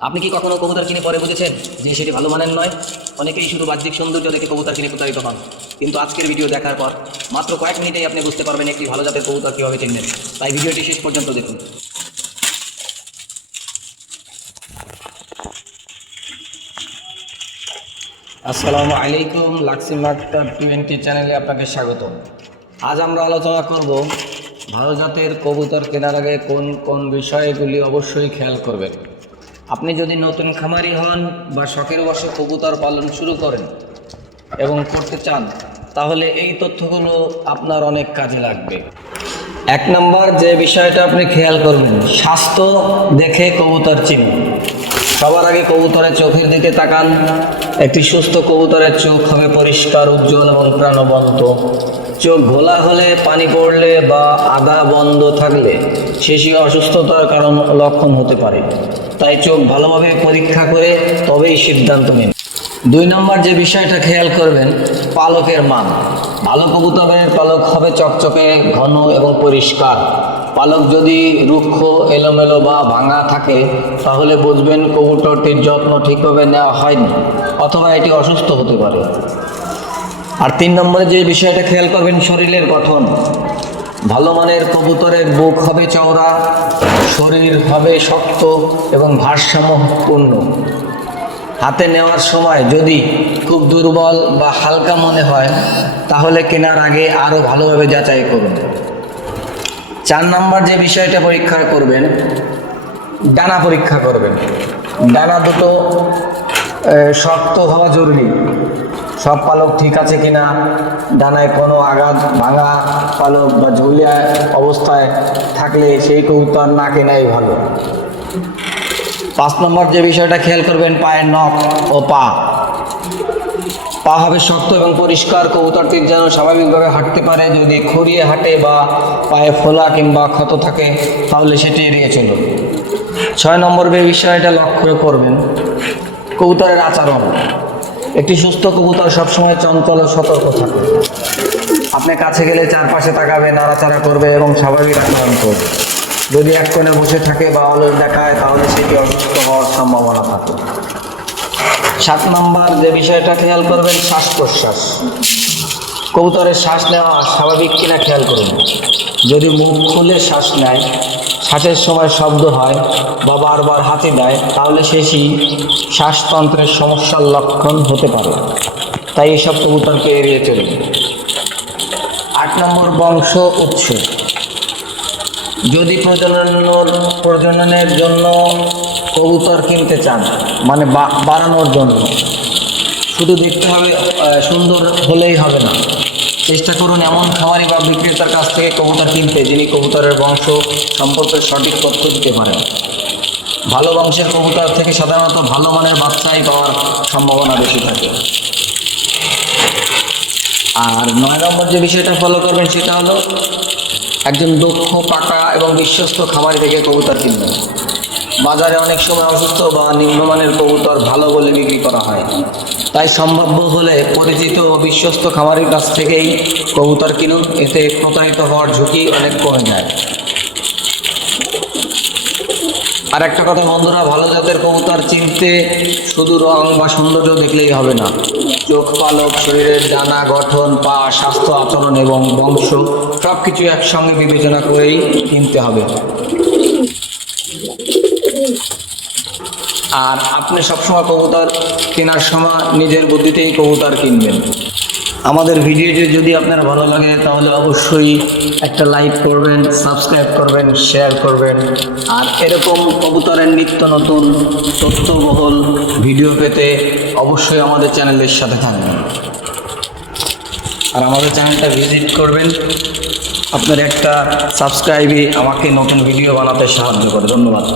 আপনি কি কখনো কবুতর কিনে পরে বুঝেছেন যে সেটি ভালো মানের নয়? অনেকেই শুধু বাহ্যিক সৌন্দর্য দেখে কবুতর কিনে প্রতারিত হন, কিন্তু আজকের ভিডিও দেখার পর মাত্র কয়েক মিনিটেই আপনি বুঝতে পারবেন একটি ভালো জাতের কবুতর কীভাবে চিনবেন। তাই ভিডিওটি শেষ পর্যন্ত দেখুন। আসসালামু আলাইকুম, লাক্সি মার্কেটার 20 চ্যানেলে আপনাকে স্বাগত। আজ আমরা আলোচনা করব ভালো জাতের কবুতর কেনার আগে কোন কোন বিষয়গুলি অবশ্যই খেয়াল করবেন। আপনি যদি নতুন খামারি হন বা শখের বশে কবুতর পালন শুরু করেন এবং করতে চান, তাহলে এই তথ্যগুলো আপনার অনেক কাজে লাগবে। 1 নম্বর যে বিষয়টা আপনি খেয়াল করবেন, স্বাস্থ্য দেখে কবুতর চিনুন। সবার আগে কবুতরের চোখের দিকে তাকান। একটি সুস্থ কবুতরের চোখ হবে পরিষ্কার, উজ্জ্বল এবং প্রাণবন্ত। চোখ ঘোলা হলে, পানি পড়লে বা আধা বন্ধ থাকলে শিশু অসুস্থতার কারণ লক্ষণ হতে পারে। তাই চোখ ভালোভাবে পরীক্ষা করে তবেই সিদ্ধান্ত নিন। 2 নম্বর যে বিষয়টা খেয়াল করবেন, পালকের মান। ভালো কবুতরের পালক হবে চকচকে, ঘন এবং পরিষ্কার। পালক যদি রুক্ষ, এলোমেলো বা ভাঙা থাকে, তাহলে বুঝবেন কবুতরটির যত্ন ঠিকভাবে নেওয়া হয়নি অথবা এটি অসুস্থ হতে পারে। আর 3 নম্বরে যে বিষয়টা খেয়াল করবেন, শরীরের গঠন। ভালো মানের কবুতরের বুক হবে চওড়া, শরীর হবে শক্ত এবং ভারসাম্যপূর্ণ। হাতে নেওয়ার সময় যদি খুব দুর্বল বা হালকা মনে হয়, তাহলে কেনার আগে আরও ভালোভাবে যাচাই করুন। 4 নম্বর যে বিষয়টা পরীক্ষা করবেন, ডানা পরীক্ষা করবেন। ডানা দুটো শক্ত হওয়া জরুরি। সব পালক ঠিক আছে কিনা, ডানায় কোনো আঘাত, ভাঙা পালক বা ঝুলিয়া অবস্থায় থাকলে সেই কবুতর না কেনাই ভালো। 5 নম্বর যে বিষয়টা খেয়াল করবেন, পায়ের নখ ও পা। পা হবে শক্ত এবং পরিষ্কার, কবুতরটির যেন স্বাভাবিকভাবে হাঁটতে পারে। যদি খুঁড়িয়ে হাঁটে বা পায়ে ফোলা কিংবা ক্ষত থাকে, তাহলে সেটি এড়িয়ে চলুন। 6 নম্বর যে বিষয়টা লক্ষ্য করবেন, কবুতরের আচরণ। একটি সুস্থ কবুতর সবসময় চঞ্চল ও সতর্ক থাকে। আপনি কাছে গেলে চারপাশে তাকাবে, নাড়াচাড়া করবে এবং স্বাভাবিক আচরণ করবে। যদি এক কোণে বসে থাকে বা অলস দেখায়, তাহলে সেটি অসুস্থ হওয়ার সম্ভাবনা থাকে। 7 নম্বর যে বিষয়টা খেয়াল করবেন, শ্বাস প্রশ্বাস। কবুতরের শ্বাস নেওয়া স্বাভাবিক কিনা খেয়াল করুন। যদি মুখ খুলে শ্বাস নেয়, শ্বাসের সময় শব্দ হয় বা বারবার হাঁচি দেয়, তাহলে সেটি শ্বাসতন্ত্রের সমস্যার লক্ষণ হতে পারে। তাই এসব কবুতরকে এড়িয়ে চলুন। 8 নম্বর বংশ উৎস। যদি প্রজননের জন্য কবুতর কিনতে চান, মানে বাড়ানোর জন্য, শুধু দেখতে হবে, সুন্দর হলেই হবে না। চেষ্টা করুন এমন খামারি বা বিক্রেতার কাছ থেকে কবুতর কিনতে, যিনি কবুতরের বংশ সম্পর্কে সঠিক তথ্য দিতে পারেন। ভালো বংশের কবুতর থেকে সাধারণত ভালো মানের বাচ্চাই পাওয়ার সম্ভাবনা বেশি থাকে। আর 9 নম্বর যে বিষয়টা ফলো করবেন, সেটা হলো একজন দক্ষ, পাকা এবং বিশ্বস্ত খামারি থেকে কবুতর কিনবেন। বাজারে অনেক সময় অসুস্থ বা নিম্নমানের কবুতর ভালো বলে বিক্রি করা হয়। তাই সম্ভাব্য হলে পরিচিত ও বিশ্বস্ত খামারির কাছ থেকেই কবুতর কিনুন। এতে প্রতারিত হওয়ার ঝুঁকি অনেক কমে যায়। আর একটা কথা বন্ধুরা, ভালো জাতের কবুতর চিনতে শুধু রং বা সৌন্দর্য দেখলেই হবে না। চোখ, পালক, শরীরের ডানা গঠন, পা, স্বাস্থ্য, আচরণ এবং বংশ সব কিছু একসঙ্গে বিবেচনা করেই কিনতে হবে। আর আপনি সবসময় কবুতর কেনার সময় নিজের বুদ্ধিতেই কবুতর কিনবেন। আমাদের ভিডিওটি যদি আপনার ভালো লাগে, তাহলে অবশ্যই একটা লাইক করবেন, সাবস্ক্রাইব করবেন, শেয়ার করবেন। আর এরকম কবুতরের নিত্য নতুন তথ্যবহুল ভিডিও পেতে অবশ্যই আমাদের চ্যানেলের সাথে থাকবেন। আর আমাদের চ্যানেলটা ভিজিট করবেন। আপনার একটা সাবস্ক্রাইবই আমাকে নতুন ভিডিও বানাতে সাহায্য করে। ধন্যবাদ।